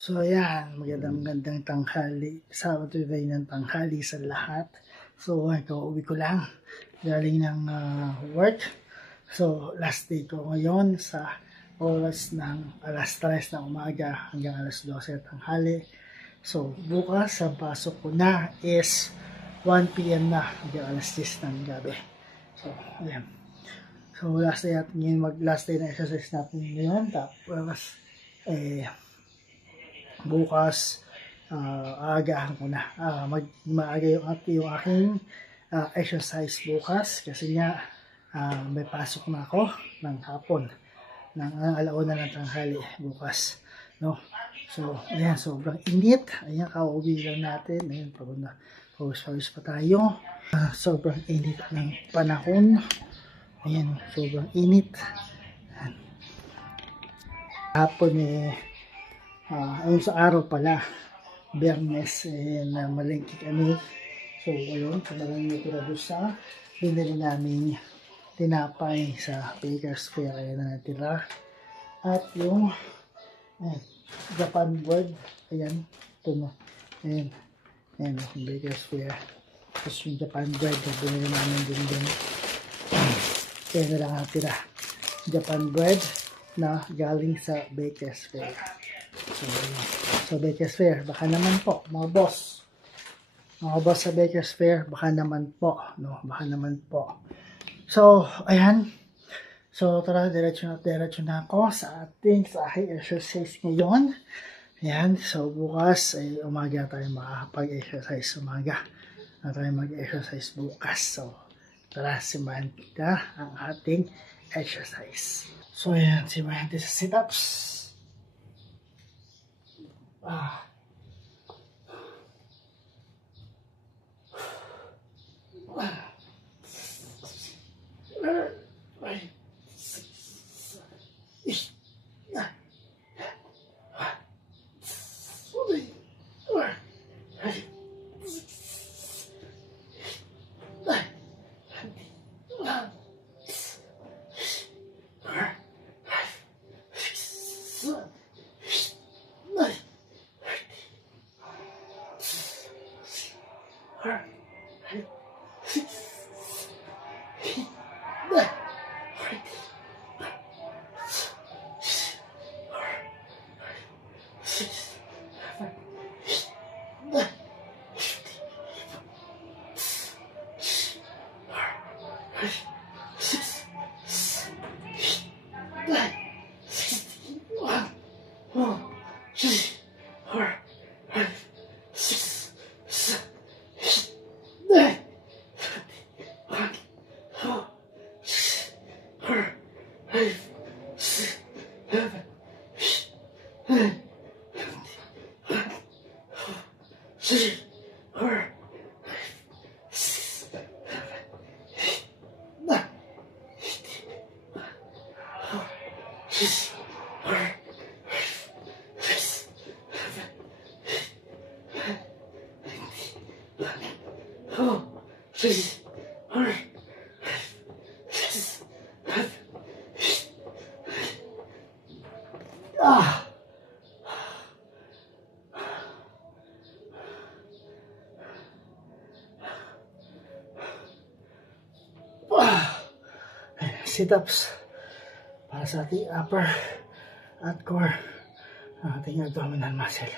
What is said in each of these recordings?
So ayan, magandang tanghali. Sabado tayo ng tanghali sa lahat. So kauwi ko lang galing ng work. So last day ko ngayon sa oras ng alas 3 ng umaga hanggang alas 12 ng tanghali. So bukas ang pasok ko na is 1 PM na hanggang alas 10 ng gabi. So ayan. So last day natin ngayon, last day na exercise natin ngayon. Tapos bukas aagahan ko na maaga yung aking exercise bukas kasi nga may pasok na ako ng hapon ng alauna ng tanghali bukas, no? So ayan, sobrang init. Ayan, kauwi lang natin. Ayan, pagod na, pawis pa tayo. Sobrang init ng panahon. Ayan, sobrang init. Ayan. Hapon ayun sa araw pala, Biyernes, na malengke kami. So ayun, marami natira doon sa binili namin tinapay sa Baker's Fair. Ayan na natira. At yung Japan bread, ayan, ito na. Ayan, yung Baker's Fair. Tapos yung Japan bread na binili namin din. Kaya na lang natira. Japan bread na galing sa Baker's Fair. So Baker's Fair, baka naman po, mga boss sa Baker's Fair, baka naman po, no? Baka naman po. So, ayan. So, tara, diretso na ako sa aking exercise ngayon. Ayan, so bukas ay umaga tayo makakapag-exercise umaga. Na tayo mag-exercise bukas. So, tara, simahan kita ang ating exercise. So, ayan, simahan kita sa sit-ups. Sit-ups para sa ating upper at core, ating abdominal muscle.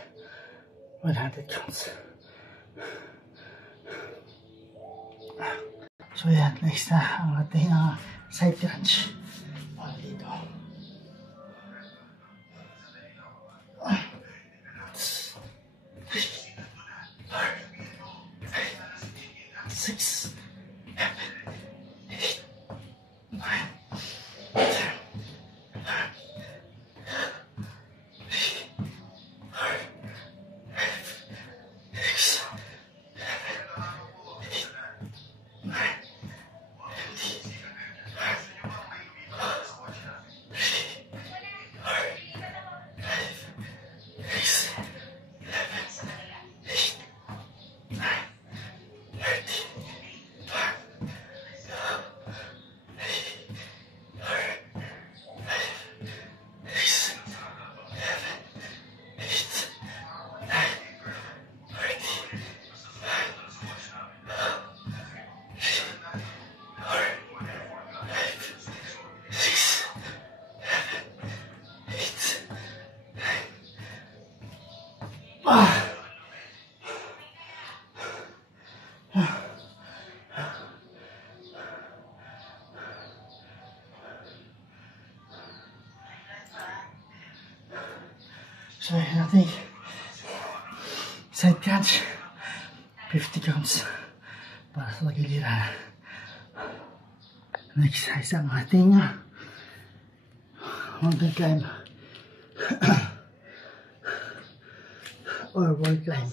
100 counts. So yan, next na ang ating side crunch. Dito. Six. Ah. So I think side catch 50 counts para sa giliran. Next ay ang ating mountain climb or wall climb.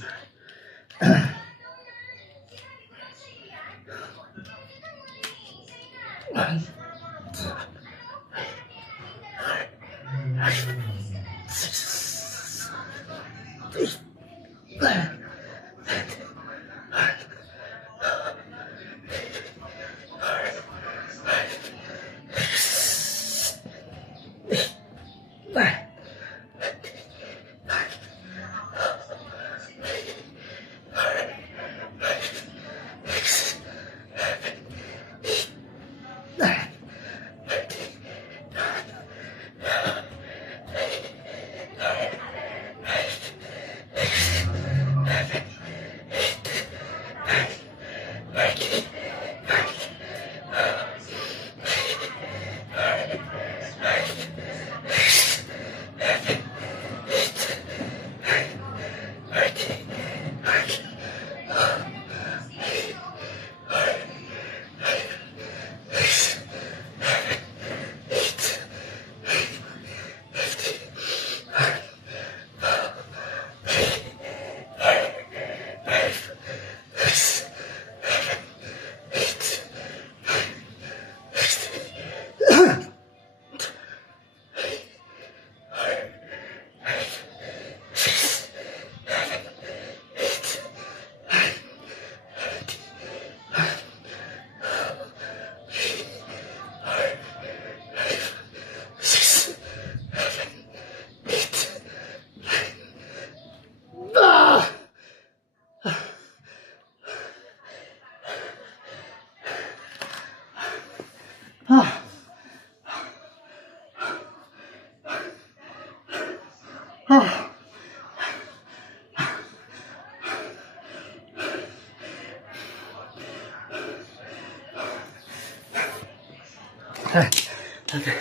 Okay,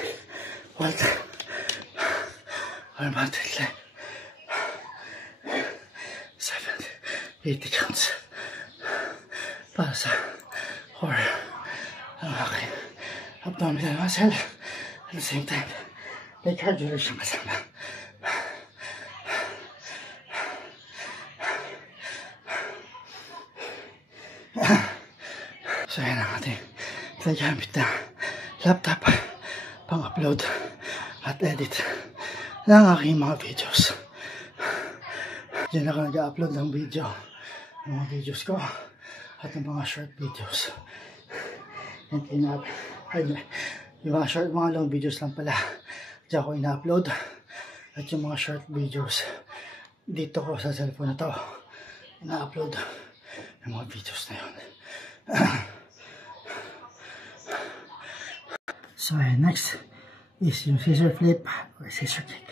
what? I'm about to climb 80 counts para sa core ang aking abdominal muscle at the same time may cardio rin siyang kasama. So yan ang ating nagamit na laptop pang-upload at edit ng aking mga videos. Diyan ako nag-upload ng video, ng mga videos ko at ng mga short videos. And yung mga short, mga long videos lang pala diyan ako ina-upload, at yung mga short videos dito ko sa cellphone na to ina-upload yung mga videos na yun. So next is yung scissor flip or scissor kick.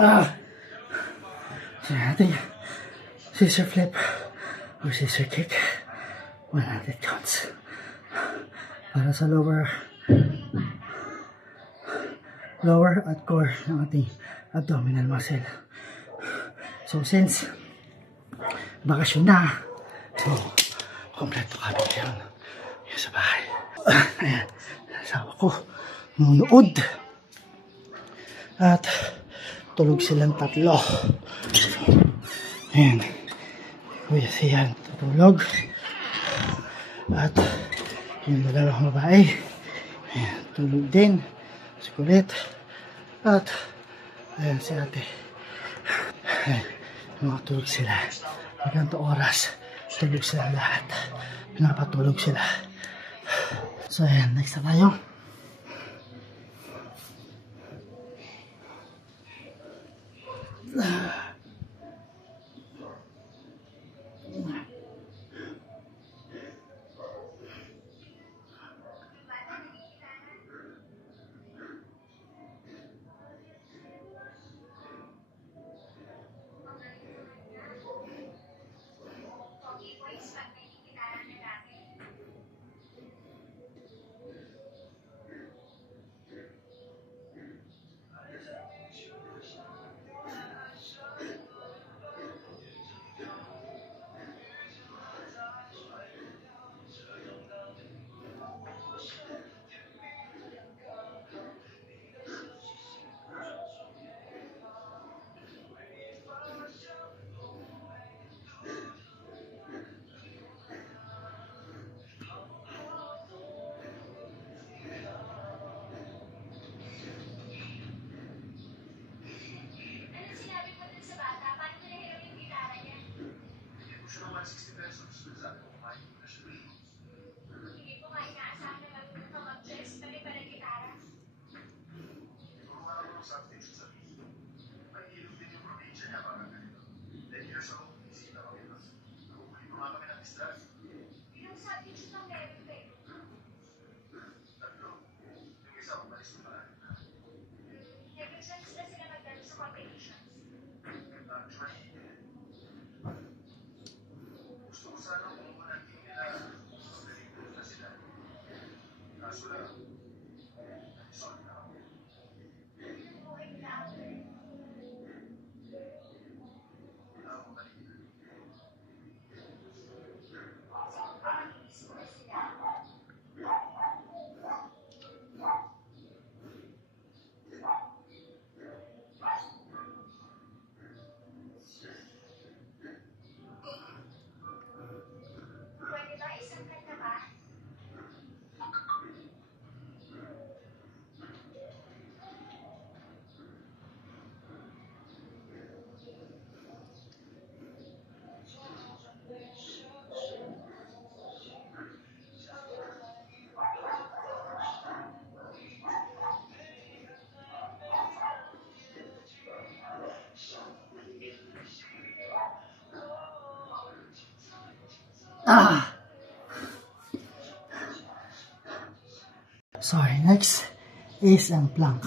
So natin scissor flip or scissor kick. 100 counts. Para sa lower at core ng ating abdominal muscle. So since bakasyon na, so kompleto kami ngayon sa bahay. Ayan, asawa ko nunood at tulog silang tatlo. So, ayan, kuya siyan tutulog at yung dalawang babae ayan, tulog din si kulit at ayan si ate. Ayan, makatulog sila magandang oras, tulog sila lahat, pinapatulog sila. So ayan, next na tayo. Sorry, next is ang plank.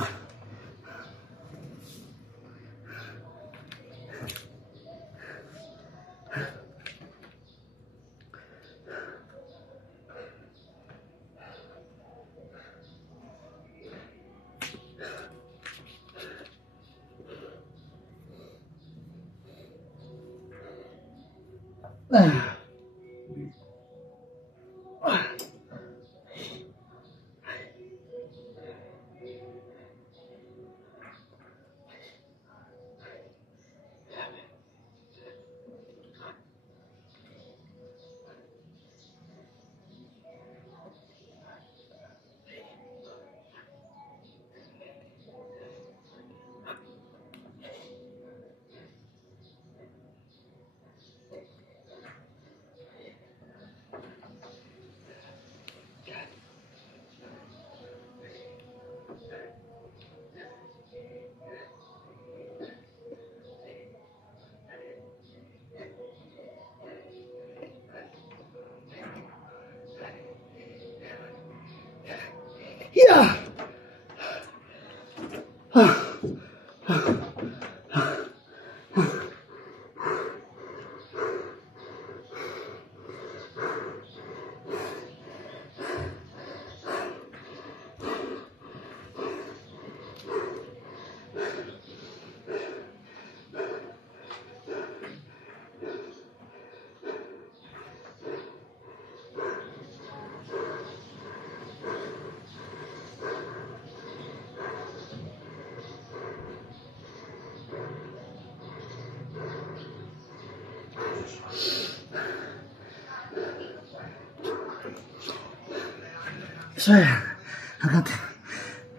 So, ang ating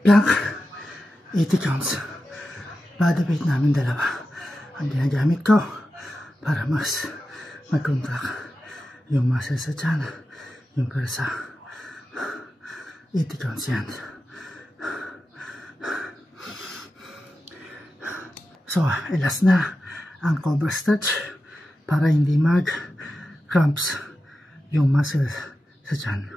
plank, 80 counts. Body weight namin dalawa. Ang ginagamit ko para mas mag-contract yung muscle sa tiyan, yung persa. 80 counts yan. So, last na ang cobra stretch para hindi mag-cramps yung muscle sa tiyan.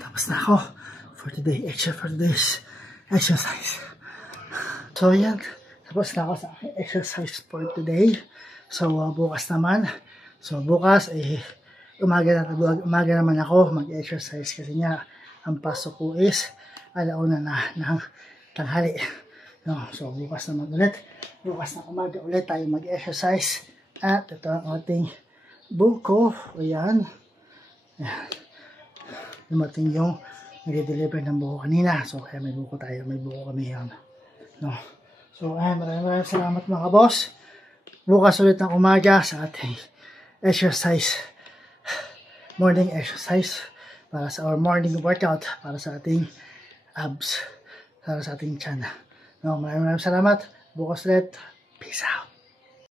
Tapos na ako for today. For today's exercise. So yan, tapos na ako sa aking exercise for today. So bukas naman. So bukas umaga naman ako mag-exercise kasi nga ang pasok ko is alauna na ng tanghali. No, so bukas naman ulit. Bukas na umaga ulit tayo mag-exercise. At ito ang ating buko. Ayan. Ayan. Dumating yung nag-deliver ng buko kanina. So kaya may buko tayo. May buko kami yan. No. So ayan, maraming salamat mga boss. Bukas ulit ng umaga sa ating exercise. Morning exercise. Para sa our morning workout. Para sa ating abs. Para sa ating tiyan. No, maraming salamat. Bukas ulit. Peace out.